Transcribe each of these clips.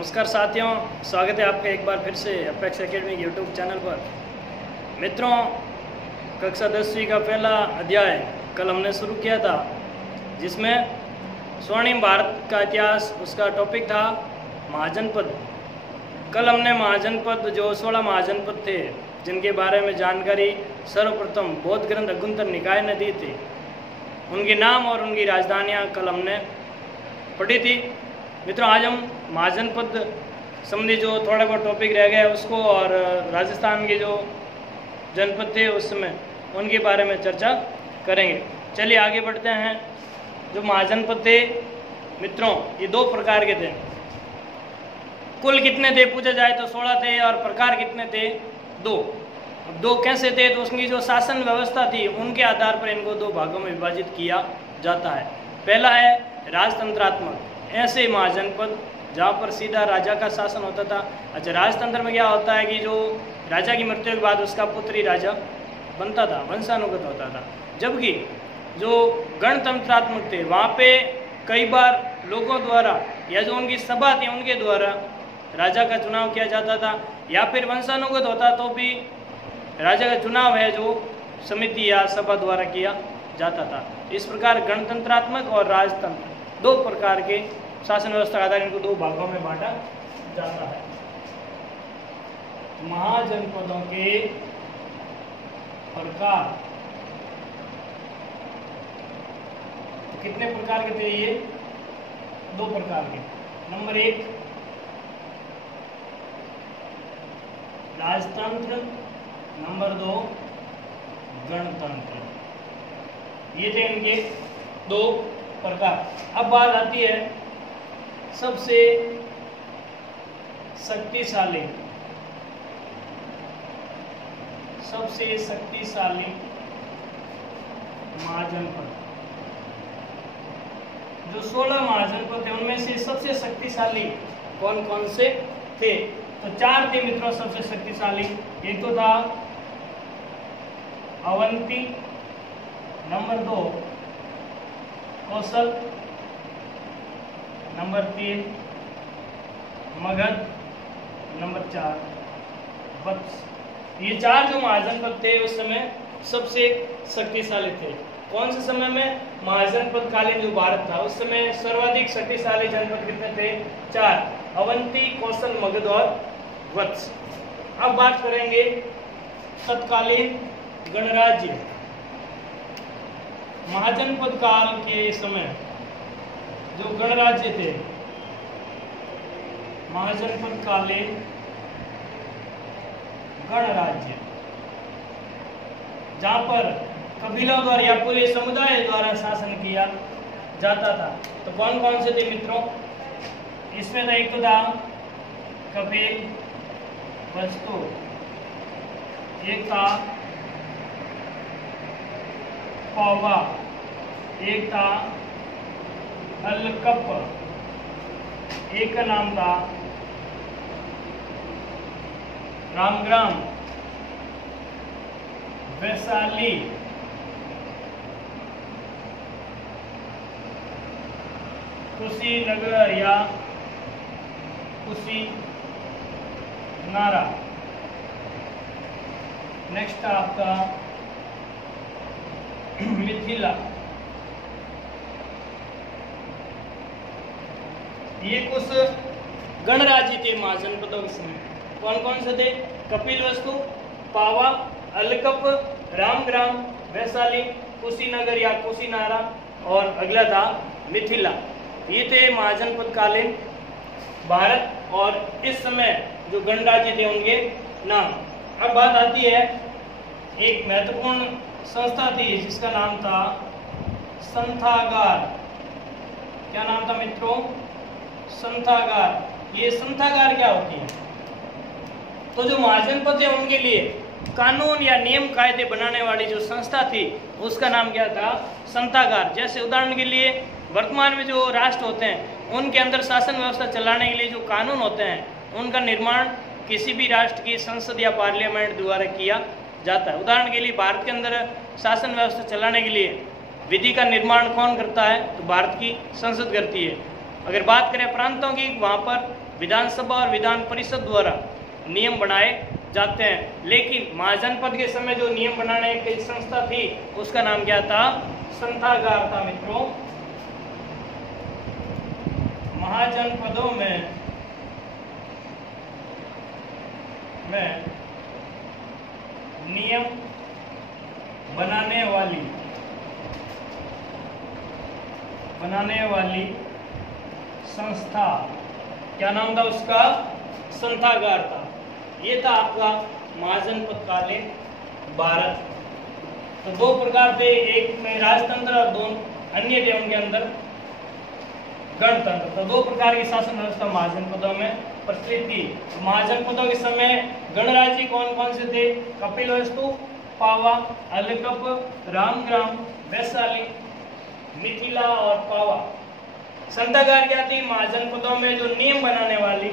नमस्कार साथियों, स्वागत है आपका एक बार फिर से अपेक्स एकेडमी यूट्यूब चैनल पर। मित्रों, कक्षा 10वीं का पहला अध्याय कल हमने शुरू किया था, जिसमें स्वर्णिम भारत का इतिहास, उसका टॉपिक था महाजनपद। कल हमने महाजनपद, जो 16 महाजनपद थे, जिनके बारे में जानकारी सर्वप्रथम बौद्ध ग्रंथ अगुंतर निकाय ने दी थी, उनके नाम और उनकी राजधानियाँ कल हमने पढ़ी थी। मित्रों, आज हम महाजनपद संबंधी जो थोड़ा बहुत टॉपिक रह गया है उसको, और राजस्थान के जो जनपद थे उस समय उनके बारे में चर्चा करेंगे। चलिए आगे बढ़ते हैं। जो महाजनपद थे मित्रों, ये दो प्रकार के थे। कुल कितने थे पूछा जाए तो 16 थे, और प्रकार कितने थे? दो। अब दो कैसे थे? तो उसकी जो शासन व्यवस्था थी उनके आधार पर इनको दो भागों में विभाजित किया जाता है। पहला है राजतंत्रात्मक, ऐसे महाजनपद जहाँ पर सीधा राजा का शासन होता था। अच्छा, राजतंत्र में क्या होता है कि जो राजा की मृत्यु के बाद उसका पुत्र ही राजा बनता था, वंशानुगत होता था। जबकि जो गणतंत्रात्मक थे, वहाँ पे कई बार लोगों द्वारा या जो उनकी सभा थी उनके द्वारा राजा का चुनाव किया जाता था, या फिर वंशानुगत होता तो भी राजा का चुनाव है जो समिति या सभा द्वारा किया जाता था। इस प्रकार गणतंत्रात्मक और राजतंत्र दो प्रकार के शासन व्यवस्था के आधार इनको दो भागों में बांटा जाता है। महाजनपदों के प्रकार कितने प्रकार के थे? ये दो प्रकार के। नंबर 1 राजतंत्र, नंबर 2 गणतंत्र। ये थे इनके दो प्रकार। अब बात आती है सबसे शक्तिशाली महाजनपद। जो 16 महाजनपद थे उनमें से सबसे शक्तिशाली कौन कौन से थे? तो 4 थे मित्रों सबसे शक्तिशाली। एक तो था अवंती, नंबर 2 कौशल, नंबर 3 मगध, नंबर 4 वत्स। ये 4 जो महाजनपद थे उस समय सबसे शक्तिशाली थे। कौन से समय में? महाजनपद कालीन जो भारत था उस समय सर्वाधिक शक्तिशाली जनपद कितने थे? 4, अवंती, कौशल, मगध और वत्स। अब बात करेंगे तत्कालीन गणराज्य। महाजनपद काल के समय जो गणराज्य थे, महाजनपद कालीन गणराज्य, जहां पर कबीलों द्वारा या पूरे समुदाय द्वारा शासन किया जाता था। तो कौन कौन से थे मित्रों? इसमें था एक तो था कपिल वस्तु, एक था पौवा, एक था अलकप, एक का नाम था रामग्राम, वैशाली, कुशीनगर या कुशीनारा। नेक्स्ट आपका मिथिला। ये कुछ गणराज्य थे महाजनपदों के समय। कौन कौन से थे? कपिल वस्तु, पावा, अलकप, रामग्राम, वैशाली, कुशीनगर या कुशीनारा, और अगला था मिथिला। ये थे महाजनपद कालीन भारत, और इस समय जो गणराज्य थे उनके नाम। अब बात आती है एक महत्वपूर्ण संस्था थी जिसका नाम था संथागार। क्या नाम था मित्रों? संथागार। ये संथागार क्या होती है? तो जो महाजनपद है उनके लिए कानून या नियम कायदे बनाने वाली जो संस्था थी उसका नाम क्या था? संथागार। जैसे उदाहरण के लिए वर्तमान में जो राष्ट्र होते हैं उनके अंदर शासन व्यवस्था चलाने के लिए जो कानून होते हैं उनका निर्माण किसी भी राष्ट्र की संसद या पार्लियामेंट द्वारा किया जाता है। उदाहरण के लिए भारत के अंदर शासन व्यवस्था चलाने के लिए विधि का निर्माण कौन करता है? तो भारत की संसद करती है। अगर बात करें प्रांतों की, वहाँ पर विधानसभा और विधान परिषद द्वारा नियम बनाए जाते हैं। लेकिन महाजनपद के समय जो नियम बनाने की संस्था थी उसका नाम क्या था? संथागार था मित्रों। महाजनपदों में नियम बनाने वाली संस्था, क्या नाम था उसका? संथागार था। ये था आपका महाजनपद काले भारत। तो दो प्रकार थे, एक में राजतंत्र और दो अन्य थे उनके अंदर गणतंत्र। तो दो प्रकार की शासन व्यवस्था महाजनपदों में प्रचलित थी। तो महाजनपदों के समय गणराज्य कौन कौन से थे? कपिलवस्तु, पावा, अलकप, रामग्राम, वैशाली, मिथिला और पावा। संथागार क्या थी? महाजनपदों में जो नियम बनाने वाली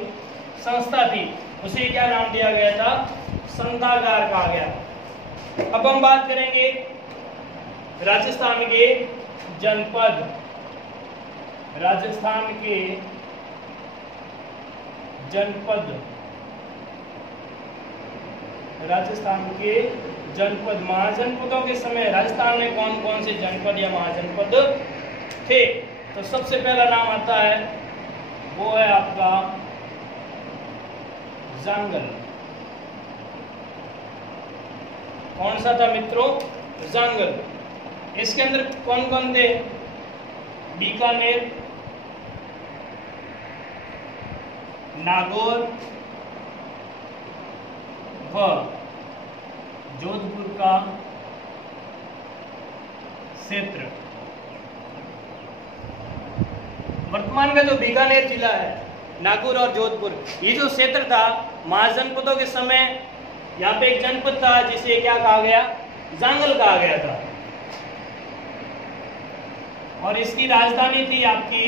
संस्था थी उसे क्या नाम दिया गया था? संथागार कहा गया। अब हम बात करेंगे राजस्थान के जनपद। राजस्थान के जनपद महाजनपदों के समय राजस्थान में कौन कौन से जनपद या महाजनपद थे? तो सबसे पहला नाम आता है वो है आपका जांगल। कौन सा था मित्रों? जांगल। इसके अंदर कौन कौन थे? बीकानेर, नागौर व जोधपुर का क्षेत्र। वर्तमान का जो बीकानेर जिला है, नागौर और जोधपुर, ये जो क्षेत्र था महाजनपदों के समय यहाँ पे एक जनपद था जिसे क्या कहा गया? जांगल कहा गया था। और इसकी राजधानी थी आपकी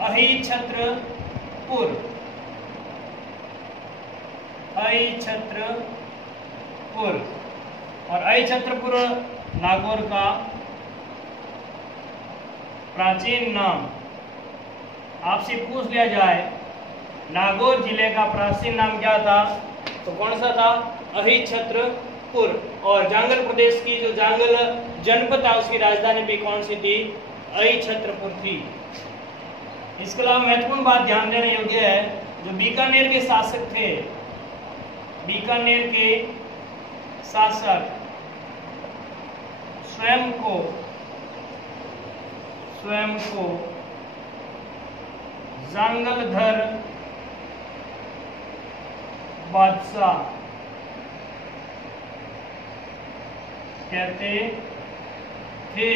अहिछत्रपुर। और अहिछत्रपुर नागौर का प्राचीन नाम। आपसे पूछ लिया जाए नागौर जिले का प्राचीन नाम क्या था, तो कौन सा था? अहिछत्रपुर। और जांगल प्रदेश की जो जांगल जनपद था उसकी राजधानी भी कौन सी थी? अहिछत्रपुर थी। इसके अलावा महत्वपूर्ण बात ध्यान देने योग्य है, जो बीकानेर के शासक थे, बीकानेर के शासक स्वयं को जांगलधर बादशाह कहते थे।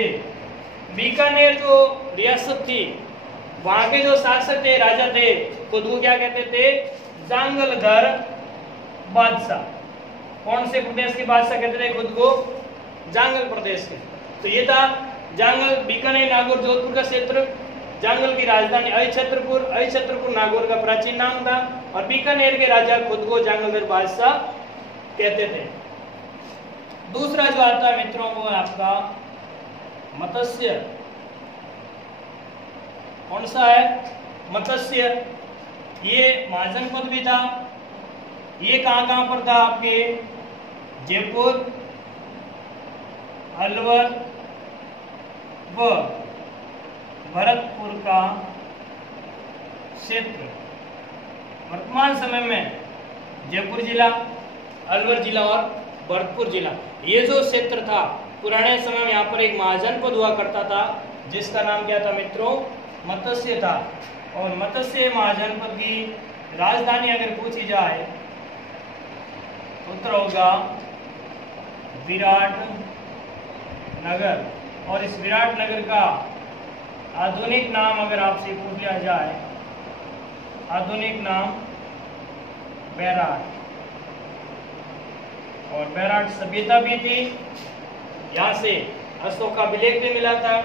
बीकानेर जो रियासत थी वहां के जो शासक थे, राजा थे, खुद को क्या कहते थे? जांगलधर बादशाह। कौन से प्रदेश के बादशाह कहते थे खुद को? जांगल प्रदेश के। तो ये था जांगल, बीकानेर, नागौर, जोधपुर का क्षेत्र। जांगल की राजधानी अहिछत्रपुर। अहिछत्रपुर नागौर का प्राचीन नाम था और बीकानेर के राजा खुद को जांगलधर बादशाह कहते थे। दूसरा जो आता है मित्रों वो है आपका मत्स्य। कौन सा है? मत्स्य। ये महाजनपद भी था। ये कहां पर था? आपके जयपुर, अलवर व भरतपुर का क्षेत्र। वर्तमान समय में जयपुर जिला, अलवर जिला और भरतपुर जिला, ये जो क्षेत्र था पुराने समय में यहाँ पर एक महाजनपद हुआ करता था जिसका नाम क्या था मित्रों? मत्स्य था। और मत्स्य महाजनपद की राजधानी अगर पूछी जाए उत्तर होगा विराट नगर। और इस विराट नगर का आधुनिक नाम अगर आपसे पूछ लिया जाए, आधुनिक नाम बैराट। और बैराट सभ्यता भी थी, यहाँ से अशोक का अभिलेख भी मिला था।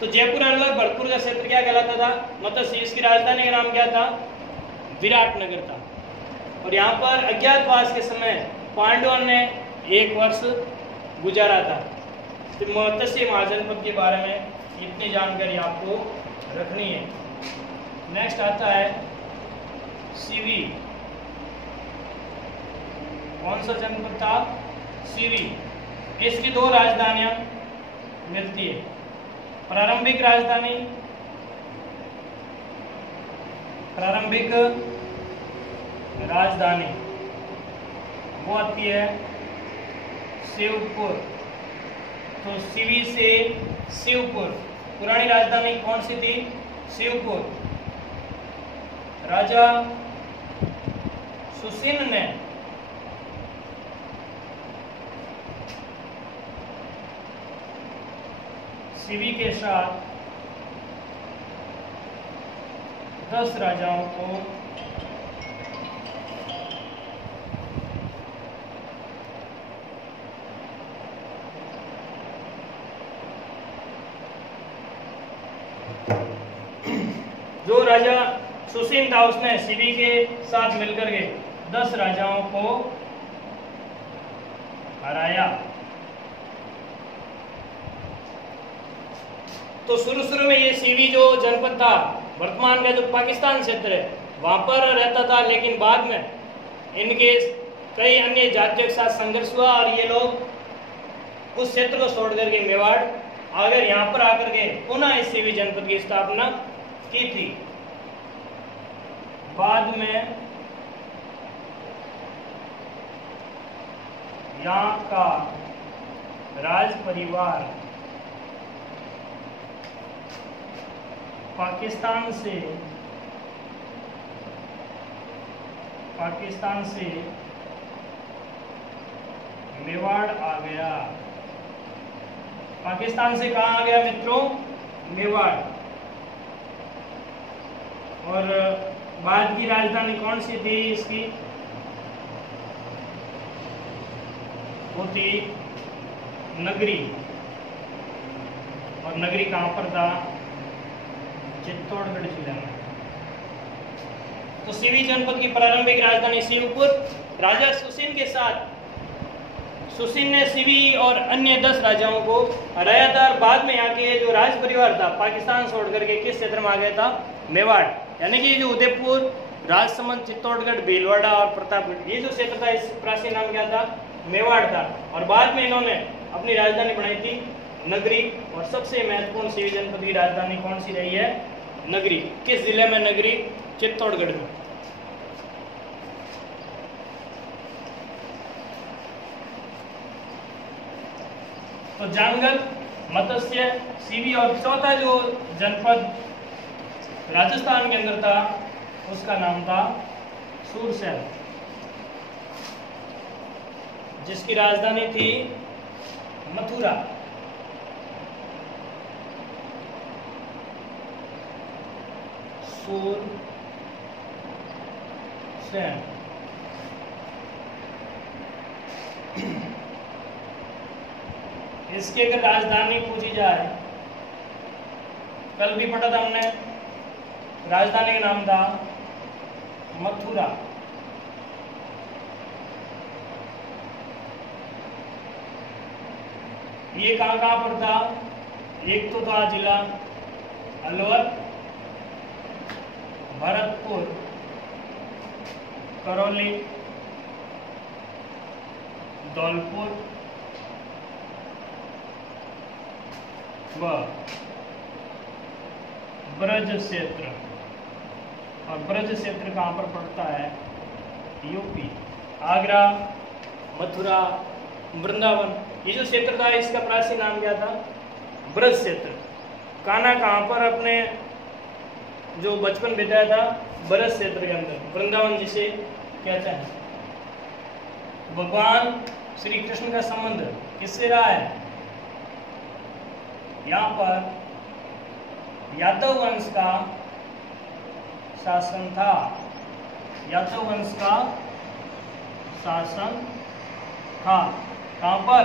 तो जयपुर, अलवर, भरतपुर का क्षेत्र क्या कहलाता था? मत्स्य। इसकी राजधानी का नाम क्या था? विराट नगर था। और यहाँ पर अज्ञातवास के समय पांडवों ने 1 वर्ष गुजारा था। तो मत्स्य महाजनपद के बारे में इतनी जानकारी आपको रखनी है। नेक्स्ट आता है सीवी। कौन सा जनपद था? सीवी। इसकी 2 राजधानियां मिलती है। प्रारंभिक राजधानी, वो आती है शिवपुर। तो सीवी से शिवपुर। पुरानी राजधानी कौन सी थी? शिवपुर। राजा सुसिन ने सीवी के साथ 10 राजाओं को जो राजा सुसिन था उसने सीवी के साथ मिलकर के 10 राजाओं को हराया। तो शुरू में ये सीवी जो जनपद था, वर्तमान का जो पाकिस्तान क्षेत्र है, वहां पर रहता था, लेकिन बाद में इनके कई अन्य जातियों के साथ संघर्ष हुआ और ये लोग उस क्षेत्र को छोड़ करके मेवाड़ आकर यहाँ पर आकर के पुनः इस सीवी जनपद की स्थापना की थी। बाद में यहाँ का राज परिवार पाकिस्तान से मेवाड़ आ गया। पाकिस्तान से कहाँ आ गया मित्रों? मेवाड़। और बाद की राजधानी कौन सी थी इसकी? वो थी नगरी। और नगरी कहाँ पर था? चित्तौड़गढ़ जिले में। तो सीवी जनपद की प्रारंभिक राजधानी शिवपुर। राजा सुसिन के साथ सुसिन ने सीवी और अन्य 10 राजाओं को हराया था। और बाद में यहाँ के जो राज परिवार था पाकिस्तान छोड़ करके किस क्षेत्र में आ गया था? मेवाड़। यानी कि जो उदयपुर, राजसमंद, चित्तौड़गढ़, भीलवाड़ा और प्रतापगढ़, ये जो क्षेत्र था इस प्राचीन नाम क्या था? मेवाड़ था। और बाद में इन्होंने अपनी राजधानी बनाई थी नगरी। और सबसे महत्वपूर्ण सीवी जनपद की राजधानी कौन सी रही है? नगरी। किस जिले में नगरी? चित्तौड़गढ़ में। तो जानगल, मत्स्य, सीवी और चौथा जो जनपद राजस्थान के अंदर था उसका नाम था सूरसेन, जिसकी राजधानी थी मथुरा। सूरसेन। इसकी अगर राजधानी पूछी जाए, कल भी पढ़ा था हमने, राजधानी का नाम था मथुरा। ये कहाँ कहाँ पर था? एक तो था जिला अलवर, भरतपुर, करौली, धौलपुर व ब्रज क्षेत्र। और ब्रज क्षेत्र कहाँ पर पड़ता है? यूपी। आगरा, मथुरा, वृंदावन, ये जो क्षेत्र था इसका प्राचीन नाम क्या था? ब्रज क्षेत्र। कान्हा कहाँ पर अपने जो बचपन बिताया था? ब्रज क्षेत्र के अंदर, वृंदावन जिसे कहते हैं। भगवान श्री कृष्ण का संबंध किससे रहा है? यहाँ पर यादव वंश का शासन था। यादव वंश का शासन था। कहाँ पर?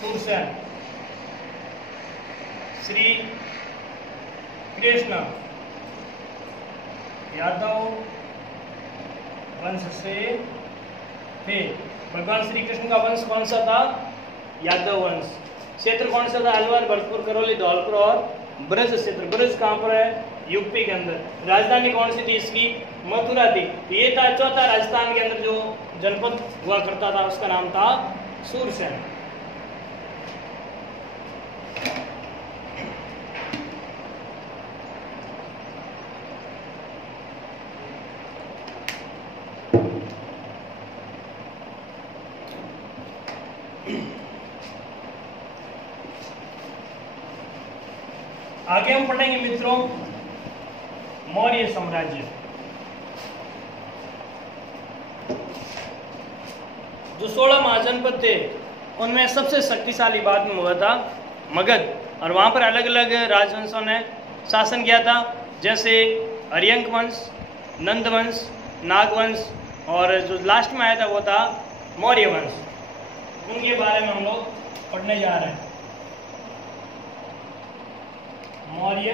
सूरसेन। श्री कृष्ण यादव वंश से थे। भगवान श्री कृष्ण का वंश कौन सा था? यादव वंश। क्षेत्र कौन सा था? अलवर, भरतपुर, करौली, धौलपुर और ब्रज क्षेत्र। ब्रज कहाँ पर है? यूपी के अंदर। राजधानी कौन सी थी इसकी? मथुरा थी। ये था चौथा राजस्थान के अंदर जो जनपद हुआ करता था, उसका नाम था सूरसेन। आगे हम पढ़ेंगे मित्रों मौर्य साम्राज्य। जो 16 महाजनपद थे उनमें सबसे शक्तिशाली बाद में हुआ था मगध, और वहां पर अलग अलग राजवंशों ने शासन किया था, जैसे अर्यंक वंश, नंद वंश, नागवंश, और जो लास्ट में आया था वो था मौर्य वंश। उनके बारे में हम लोग पढ़ने जा रहे हैं। मौर्य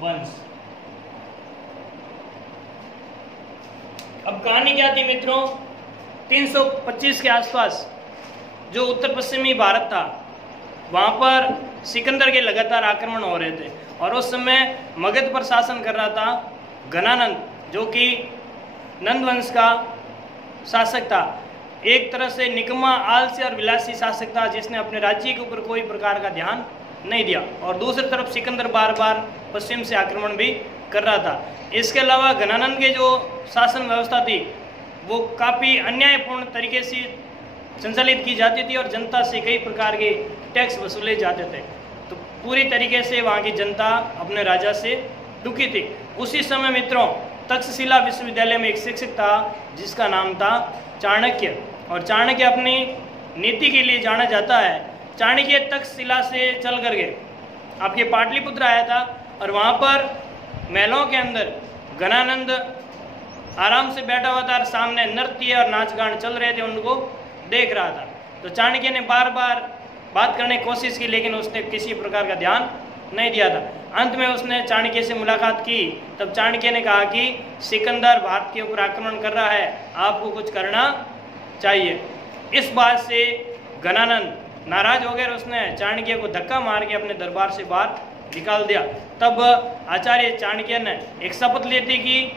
वंश। अब कहानी क्या थी मित्रों? 325 के आसपास जो उत्तर पश्चिमी भारत था वहां पर सिकंदर के लगातार आक्रमण हो रहे थे, और उस समय मगध पर शासन कर रहा था घनानंद, जो कि नंद वंश का शासक था। एक तरह से निकम्मा, आलसी और विलासी शासक था, जिसने अपने राज्य के ऊपर कोई प्रकार का ध्यान नहीं दिया, और दूसरी तरफ सिकंदर बार बार पश्चिम से आक्रमण भी कर रहा था। इसके अलावा घनानंद के जो शासन व्यवस्था थी वो काफ़ी अन्यायपूर्ण तरीके से संचालित की जाती थी, और जनता से कई प्रकार के टैक्स वसूले जाते थे। तो पूरी तरीके से वहाँ की जनता अपने राजा से दुखी थी। उसी समय मित्रों तक्षशिला विश्वविद्यालय में एक शिक्षक था जिसका नाम था चाणक्य, और चाणक्य अपनी नीति के लिए जाना जाता है। चाणक्य तक्षशिला से चल करके आपके पाटलिपुत्र आया था, और वहाँ पर महलों के अंदर घनानंद आराम से बैठा हुआ था, और सामने नृत्य और नाच गान चल रहे थे, उनको देख रहा था। तो चाणक्य ने बार बार बात करने की कोशिश की, लेकिन उसने किसी प्रकार का ध्यान नहीं दिया था। अंत में उसने चाणक्य से मुलाकात की, तब चाणक्य ने कहा कि सिकंदर भारत के ऊपर आक्रमण कर रहा है, आपको कुछ करना चाहिए। इस बात से घनानंद नाराज हो गया, उसने चाणक्य को धक्का मार के अपने दरबार से बाहर निकाल दिया। तब आचार्य चाणक्य ने एक शपथ ली थी कि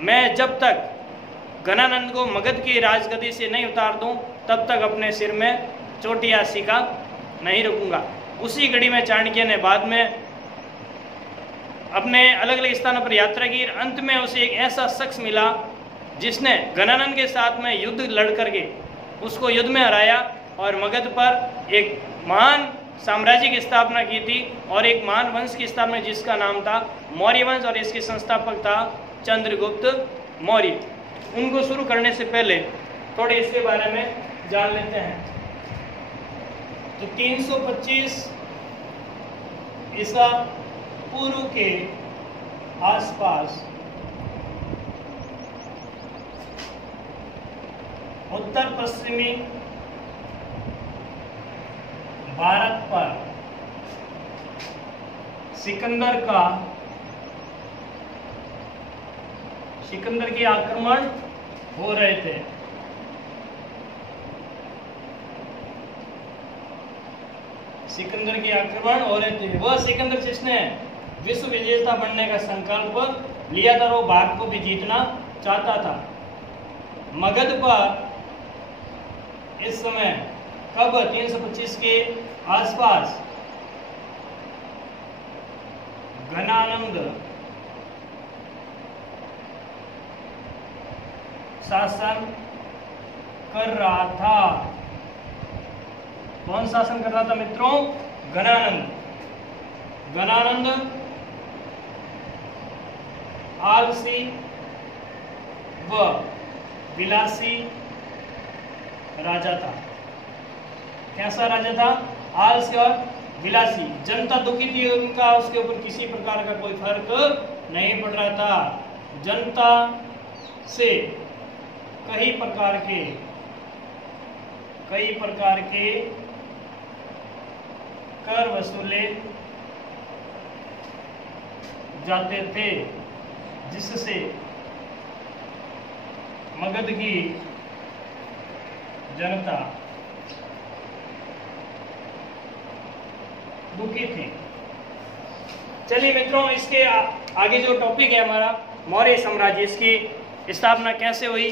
मैं जब तक घनानंद को मगध की राजगद्दी से नहीं उतार दूं तब तक अपने सिर में चोटी या सिक्का नहीं रखूंगा। उसी घड़ी में चाणक्य ने बाद में अपने अलग अलग स्थानों पर यात्रा की। अंत में उसे एक ऐसा शख्स मिला जिसने घनानंद के साथ में युद्ध लड़ करके उसको युद्ध में हराया, और मगध पर एक महान साम्राज्य की स्थापना की थी, और एक महान वंश की स्थापना जिसका नाम था मौर्य वंश, और इसके संस्थापक था चंद्रगुप्त मौर्य। उनको शुरू करने से पहले थोड़े इसके बारे में जान लेते हैं। तो 325 ईसा पूर्व के आसपास उत्तर पश्चिमी भारत पर सिकंदर के आक्रमण हो रहे थे। सिकंदर के आक्रमण हो रहे थे। वह सिकंदर जिसने विश्व विजेता बनने का संकल्प लिया था, वो भारत को भी जीतना चाहता था। मगध पर इस समय कब 325 के आसपास घनानंद शासन कर रहा था। कौन शासन कर रहा था मित्रों? घनानंद आलसी व विलासी राजा था। कैसा राजा था? आलसी और विलासी। जनता दुखी थी, उनका उसके ऊपर किसी प्रकार का कोई फर्क नहीं पड़ रहा था। जनता से कई प्रकार के कर वसूले जाते थे, जिससे मगध की जनता दुखी थी। चलिए मित्रों, इसके आगे जो टॉपिक है हमारा मौर्य साम्राज्य, इसकी स्थापना कैसे हुई,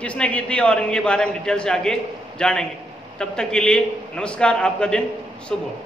किसने की थी, और इनके बारे में डिटेल से आगे जानेंगे। तब तक के लिए नमस्कार, आपका दिन शुभ हो।